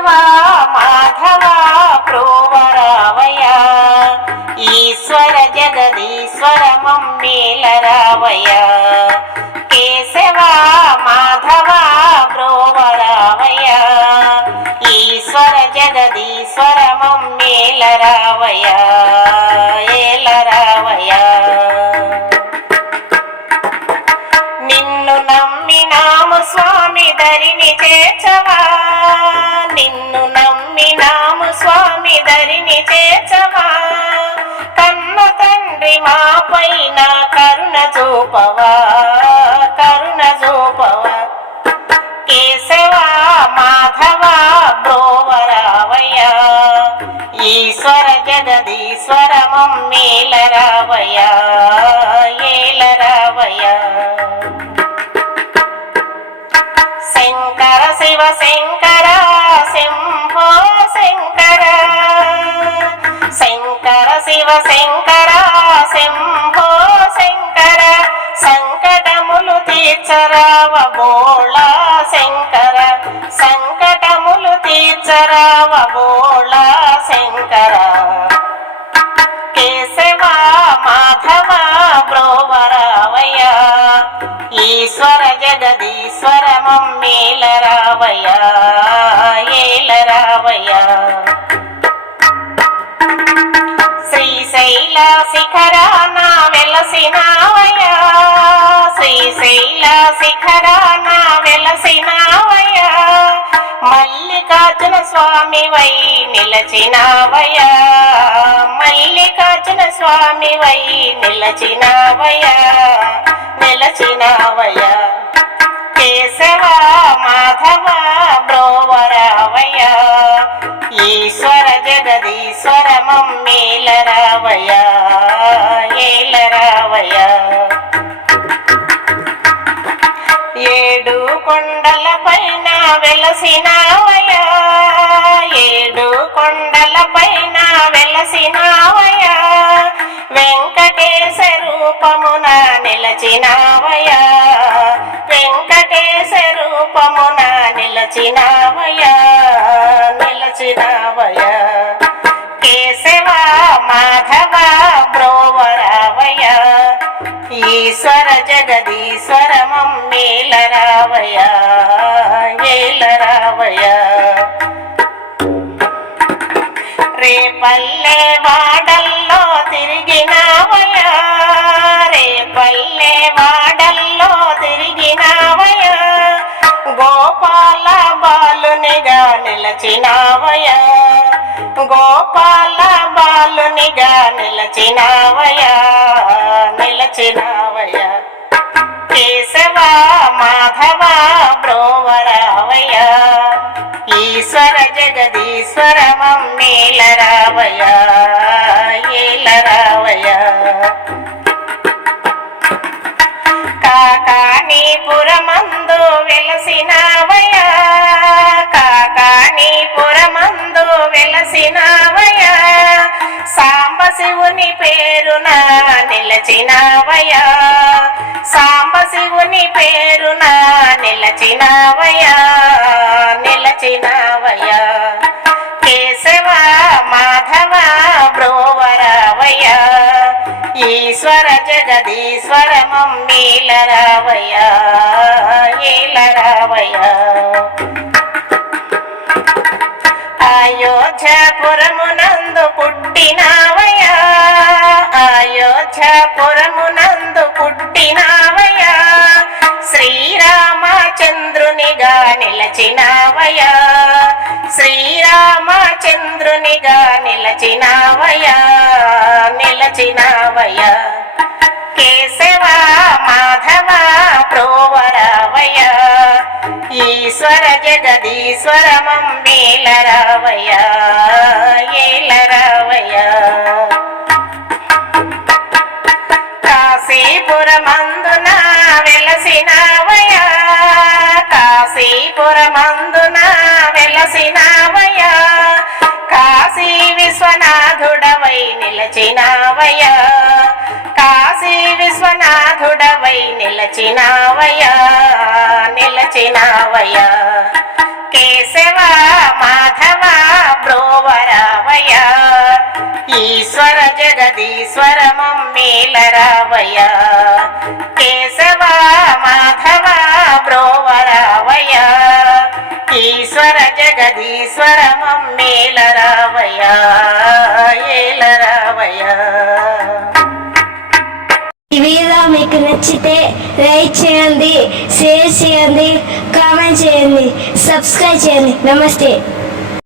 కేశవ మాధవ ప్రోవరావయ ఈశ్వర జగదీశ్వర మమ్మీల రావయ కేశవ మాధవ ప్రోవరావయ ఈశ్వర జగదీశ్వర మమ్మీల రావయ ఏల రావయ నిన్ను నమ్మినాము స్వామి దరిని చేర్చవా. తండ్రి పైన కరుణ చూపవా కరుణ చూపవా? కేశవా మాధవా బ్రోవరావయ్య ఈశ్వర జగదీశ్వర మమ్మీల రావయ్య ఏల శంకర శివ శంకర శంభో శంకర శంకర శివ శంకర శంభో శంకర సంకటములు తీర్చరావ బోళా శంకర సంకటములు తీర్చరావ బోళా శంకర. కేశవ మాధవ బ్రోవరావయ ఈశ్వర జగదీశ్వర మమ్మీల రావయ ఏల రావయ్యా శిఖరాన వెలసినావయ శ్రీశైల శిఖరాన వెలసినావయ మల్లికార్జున స్వామి వై నిలచినావయ మల్లికార్జున స్వామి వై నిలచినావయ నిలచినావయ కేశవ మాధవ జగదీశ్వర మమ్మీల ఏడు కొండల పైన వెలసినావయ ఏడు కొండల పైన వెలసినావయ వెంకటేశ రూపమున నిలచినావయ వెంకటేశ రూపమున నిలచినావయ నిలచినావయ మమ్మీల రావయ ఏల రావయ రేపల్లె వాడల్లో తిరిగినావయ రేపల్లె వాడల్లో తిరిగినావయ గోపాల బాలునిగా నిలచినావయ గోపాల బాలునిగా నిలచినావయ నిలచినావ కేశవ మాధవ బ్రోవరావయ ఈశ్వర జగదీశ్వర మమ్మీల రావయ ఏల రావయ కాకానీపురమందు వెలసినావయ కాకానీపురమందు వెలసినావయ సాంబ శివుని పేరున నిలచినావయ సా పేరున నిలచినావయ నిలచినావయ కేశవ మాధవ బ్రోవరావయ్యా. ఈశ్వర జగదీశ్వర మమ్మీల రావయ ఏల రావయ అయోధ్యపురమునందు పుట్టినావయ అయోధ్యపురమునందు శ్రీరామచంద్రునిగా నిలచినావయా శ్రీరామచంద్రునిగా నిలచినావయా నిలచినావయా కేశవ మాధవ ప్రోవరావయ ఈశ్వర జగదీశ్వరమం మమ్మీల రావయ కాశీపురమం కాశీపురమందున వెలసినావయ్యా కాశీ విశ్వనాథుడవై నిలచినావయ్యా కాశీ విశ్వనాథుడవై నిలచినావయ్యా నిలచినావయ్యా కేశవ మాధవ బ్రోవరావయ్యా. ఈశ్వర జగదీశ్వర మమ్మేలరావయ కేశవ మాధవ ఈశ్వర జగదీశ్వర మమ్మేలరావయ ఏలరావయ ఈ వీడియో మీకు నచ్చితే లైక్ చేయండి షేర్ చేయండి కామెంట్ చేయండి సబ్స్క్రైబ్ చేయండి. నమస్తే.